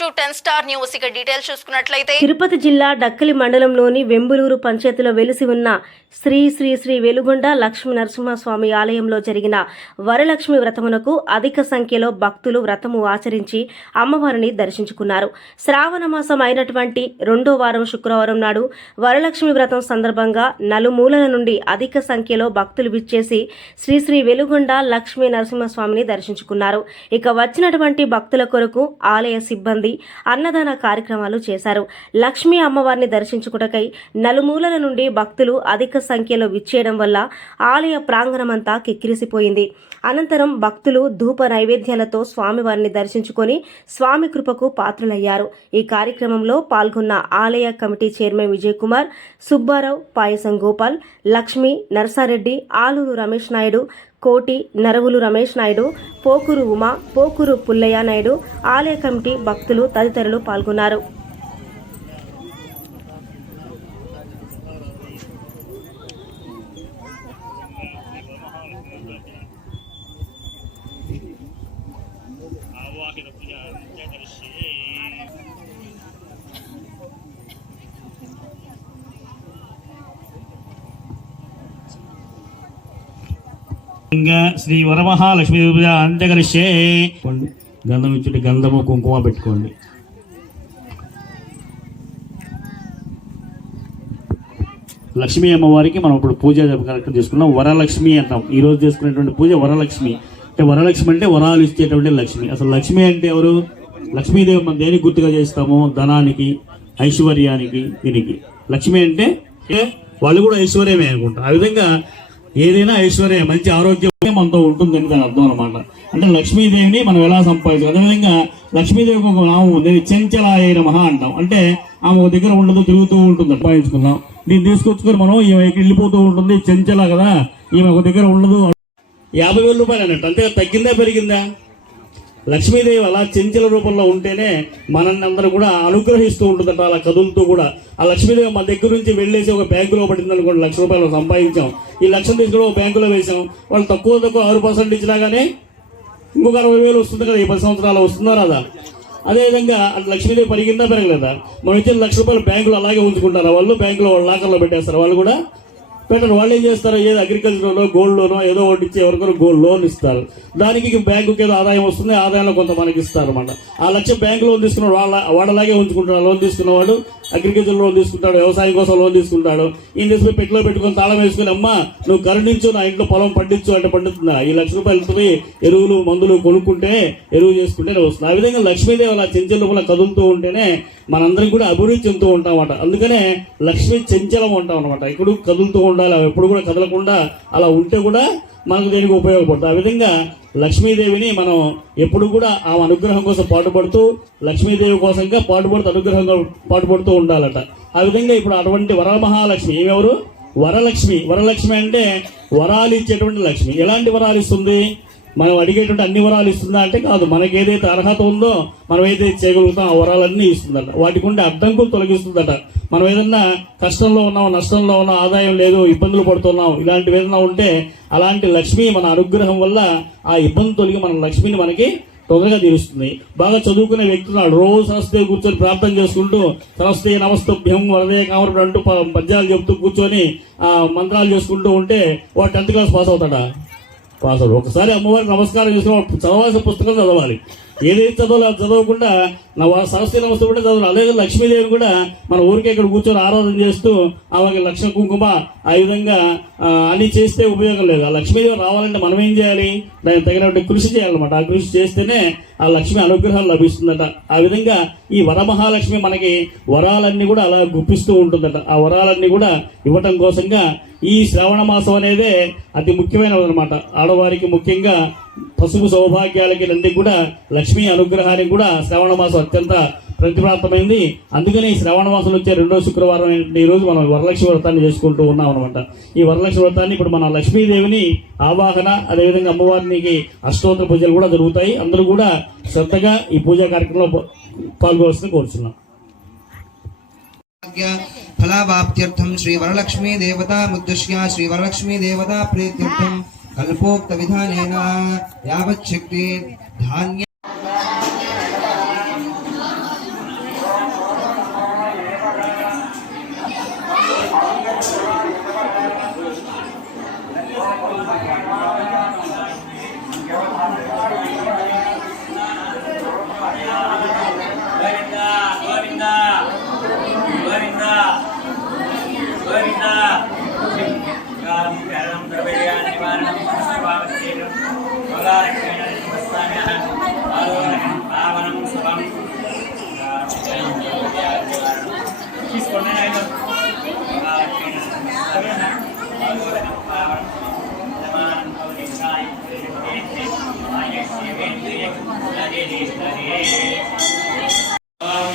Welcome to 10 star news. ఇక details చూసుకున్నట్లయితే తిరుపతి జిల్లా డక్కలి మండలంలోని వెంబులూరు పంచాయతీలో వెలిసి ఉన్న శ్రీ శ్రీ శ్రీ వెలుగొండ లక్ష్మీ నరసింహస్వామి ఆలయంలో జరిగిన వరలక్ష్మి వ్రతమునకు అధిక సంఖ్యలో భక్తులు వ్రతము ఆచరించి అమ్మవారిని దర్శించుకున్నారు. శ్రావణ మాసం అయినటువంటి రెండో వారం శుక్రవారం నాడు వరలక్ష్మి వ్రతం సందర్భంగా నలుమూలల నుండి అధిక సంఖ్యలో భక్తులు విచ్చేసి శ్రీ శ్రీ వెలుగొండ లక్ష్మీ నరసింహస్వామిని దర్శించుకున్నారు. ఇక వచ్చినటువంటి భక్తుల కొరకు ఆలయ సిబ్బంది అన్నదాన కార్యక్రమాలు చేశారు. లక్ష్మీ అమ్మవారిని దర్శించుకుటకై నలుమూలల నుండి భక్తులు అధిక సంఖ్యలో విచ్చేయడం వల్ల ఆలయ ప్రాంగణమంతా కిక్కిరిసిపోయింది. అనంతరం భక్తులు ధూప నైవేద్యాలతో స్వామివారిని దర్శించుకొని స్వామి కృపకు పాత్రులయ్యారు. ఈ కార్యక్రమంలో పాల్గొన్న ఆలయ కమిటీ చైర్మన్ విజయ్ కుమార్, సుబ్బారావు, పాయసం గోపాల్, లక్ష్మి, నర్సారెడ్డి, ఆలూరు రమేష్ నాయుడు, కోటి, నరవులు రమేష్ నాయుడు, పోకూరు ఉమా, పోకూరు పుల్లయ్య నాయుడు, ఆలయ కమిటీ, భక్తులు తదితరులు పాల్గొన్నారు. శ్రీ వరమహాలక్ష్మి పూజ అంత్యకరిష్యే. గంధం ఇచ్చుంటే గంధము కుంకుమ పెట్టుకోండి. లక్ష్మీ అమ్మవారికి మనం ఇప్పుడు పూజ కరెక్ట్ చేసుకున్నాం. వరలక్ష్మి అంటాం. ఈ రోజు చేసుకునేటువంటి పూజ వరలక్ష్మి. అంటే వరలక్ష్మి అంటే వరాలు ఇచ్చేటువంటి లక్ష్మి. అసలు లక్ష్మి అంటే ఎవరు? లక్ష్మీదేవి మనం దేనికి గుర్తుగా చేస్తాము? ధనానికి, ఐశ్వర్యానికి. దీనికి లక్ష్మి అంటే వాళ్ళు కూడా ఐశ్వర్యమే అనుకుంటారు. ఆ విధంగా ఏదైనా ఐశ్వర్యం, మంచి ఆరోగ్యం మనతో ఉంటుందని దాని అర్థం అనమాట. అంటే లక్ష్మీదేవిని మనం ఎలా సంపాదించాం. అదేవిధంగా లక్ష్మీదేవికి ఒక నామం ఉంది, చెంచలాయ నమః అంటాం. అంటే ఆమె ఒక దగ్గర ఉండదు, తిరుగుతూ ఉంటుంది. సంపాదించుకున్నాం. దీన్ని తీసుకొచ్చుకొని మనం ఈమె వెళ్ళిపోతూ ఉంటుంది, చెంచల కదా, ఈమె ఒక దగ్గర ఉండదు. 50,000 రూపాయలు అన్నట్టు. అంతే, తగ్గిందా పెరిగిందా? లక్ష్మీదేవి అలా చెంచల రూపంలో ఉంటేనే మనల్ని అందరూ కూడా అనుగ్రహిస్తూ ఉంటుందట. అలా కదులుతూ కూడా ఆ లక్ష్మీదేవి మన దగ్గర నుంచి వెళ్ళేసి ఒక బ్యాంకులో పడింది అనుకోండి, ₹1,00,000 సంపాదించాం. ఈ 1,00,000 తీసుకుని ఒక బ్యాంకులో వేసాం. వాళ్ళు తక్కువ 6% ఇచ్చినా కానీ ఇంకొక 60,000 వస్తుంది కదా. ఈ 10 సంవత్సరాలు వస్తుందా రాదా? అదేవిధంగా లక్ష్మీదేవి పెరిగిందా పెరగలేదా? మనం ఇచ్చిన ₹1,00,000 బ్యాంకులో అలాగే ఉంచుకుంటారు. వాళ్ళు బ్యాంకులో లాకర్లో పెట్టేస్తారు. వాళ్ళు కూడా పెట్టరు. వాళ్ళు ఏం చేస్తారు? ఏదో అగ్రికల్చర్ లోనో గోల్డ్ లోనో ఏదో ఒకటి ఇచ్చి ఎవరికైనా గోల్డ్ లోన్ ఇస్తారు. దానికి బ్యాంకుకి ఏదో ఆదాయం వస్తుంది, ఆదాయంలో కొంత మనకి ఇస్తారు అనమాట. ఆ లక్ష్యం బ్యాంకు లోన్ తీసుకున్న వాడలాగే ఉంచుకుంటాడు. లోన్ తీసుకున్నవాడు అగ్రికల్చర్ లోన్ తీసుకుంటాడు, వ్యవసాయం కోసం లోన్ తీసుకుంటాడు. ఈయన తీసుకుని పెట్టిలో పెట్టుకుని తాళం వేసుకుని, అమ్మా నువ్వు కరుణించు, నా ఇంట్లో పొలం పండించు అంటే పండుతుందా? ఈ ₹1,00,000 ఎరువులు మందులు కొనుక్కుంటే, ఎరువు చేసుకుంటేనే వస్తుంది. ఆ విధంగా లక్ష్మీదేవి అలా చెంచల రూపంలో కదులుతూ ఉంటేనే మనందరం కూడా అభివృద్ధి చెందుతూ ఉంటాం అన్నమాట. అందుకనే లక్ష్మీ చెంచలం ఉంటాం అనమాట. ఇప్పుడు కదులుతూ ఉండాలి, ఎప్పుడు కూడా కదలకుండా అలా ఉంటే కూడా మనకు దేనికి ఉపయోగపడుతుంది. ఆ విధంగా లక్ష్మీదేవిని మనం ఎప్పుడు కూడా ఆ అనుగ్రహం కోసం పాటుపడుతూ, లక్ష్మీదేవి కోసంగా పాటుపడుతూ అనుగ్రహంగా పాటుపడుతూ ఉండాలట. ఆ విధంగా ఇప్పుడు అటువంటి వరమహాలక్ష్మి ఏమెవరు? వరలక్ష్మి. వరలక్ష్మి అంటే వరాలు ఇచ్చేటువంటి లక్ష్మి. ఎలాంటి వరాలు ఇస్తుంది? మనం అడిగేటువంటి అన్ని వరాలు ఇస్తుందా అంటే కాదు. మనకి ఏదైతే అర్హత ఉందో, మనం ఏదైతే చేయగలుగుతాం ఆ వరాలన్నీ ఇస్తుందట. వాటికి ఉండే అడ్డంకులు తొలగిస్తుందట. మనం ఏదన్నా కష్టంలో ఉన్నాం, నష్టంలో ఉన్నాం, ఆదాయం లేదు, ఇబ్బందులు పడుతున్నాం, ఇలాంటివి ఏదైనా ఉంటే అలాంటి లక్ష్మి మన అనుగ్రహం వల్ల ఆ ఇబ్బంది తొలగి మన లక్ష్మిని మనకి తొందరగా తీరుస్తుంది. బాగా చదువుకునే వ్యక్తులు రోజు సరస్వతి కూర్చొని ప్రార్థన చేసుకుంటూ సరస్వతి నమస్తభ్యం వరదే కామరుడు అంటూ పద్యాలు చెబుతూ కూర్చొని ఆ మంత్రాలు చేసుకుంటూ ఉంటే వాడు 10th క్లాస్ పాస్ అవుతాడా? పాస్ అవుతాడు. ఒకసారి అమ్మవారికి నమస్కారం చేసుకుని చదవాల్సిన పుస్తకం చదవాలి. ఏదైతే చదవాలో అది చదవకుండా నా సరస్వతి నమస్తే కూడా చదవాలి. అలాగే లక్ష్మీదేవి కూడా మన ఊరికే ఇక్కడ కూర్చొని ఆరాధన చేస్తూ ఆమెకి లక్ష కుంకుమ ఆ విధంగా అన్ని చేస్తే ఉపయోగం లేదు. ఆ లక్ష్మీదేవి రావాలంటే మనం ఏం చేయాలి? దానికి తగినట్టు కృషి చేయాలన్నమాట. ఆ కృషి చేస్తేనే ఆ లక్ష్మి అనుగ్రహం లభిస్తుందట. ఆ విధంగా ఈ వరమహాలక్ష్మి మనకి వరాలన్నీ కూడా అలా గుప్పిస్తూ ఉంటుందట. ఆ వరాలన్నీ కూడా ఇవ్వటం కోసంగా ఈ శ్రావణ మాసం అనేదే అతి ముఖ్యమైనది అనమాట. ఆడవారికి ముఖ్యంగా పసుపు సౌభాగ్యాలకి నందుకు కూడా లక్ష్మీ అనుగ్రహానికి కూడా శ్రావణ మాసం అత్యంత ప్రతిప్రాప్తమైంది. అందుకని ఈ శ్రావణ మాసం వచ్చే 2వ శుక్రవారం ఈ రోజు మనం వరలక్ష్మి వ్రతాన్ని చేసుకుంటూ ఉన్నాం అనమాట. ఈ వరలక్ష్మి వ్రతాన్ని ఇప్పుడు మన లక్ష్మీదేవిని ఆవాహన, అదేవిధంగా అమ్మవారికి అష్టోత్తర పూజలు కూడా జరుగుతాయి. అందరూ కూడా శ్రద్ధగా ఈ పూజా కార్యక్రమంలో పాల్గొవలసింది కోరుచున్నాం. फलावाप्त्यर्थं श्री वरलक्ष्मी देवता मुद्दिश्य श्री वरलक्ष्मी देवता प्रीत्यर्थं कल्पोक्त विधानेन यावच्छक्ति धान्य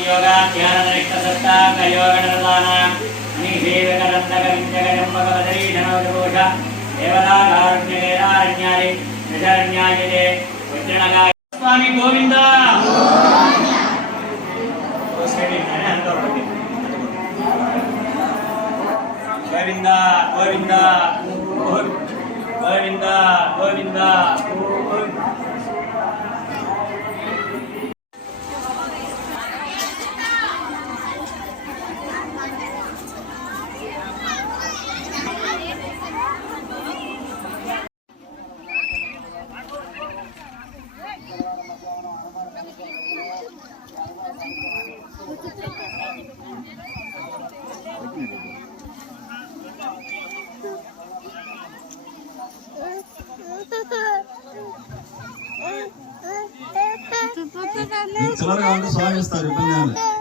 యోగా ధ్యాన సత్తా యోగ నిషేవకరంతకరించగజం భగవదరీధనోష దేవతాకారుణ్యకేరారణ్యాది నిశరణ్యాయతే వజ్రణగాయ స్వామి గోవింద గోవింద గోవింద గోవింద గోవింద చివరిగా ఉంటే స్వామి ఇస్తారు ఇబ్బంది ఏం లేదు.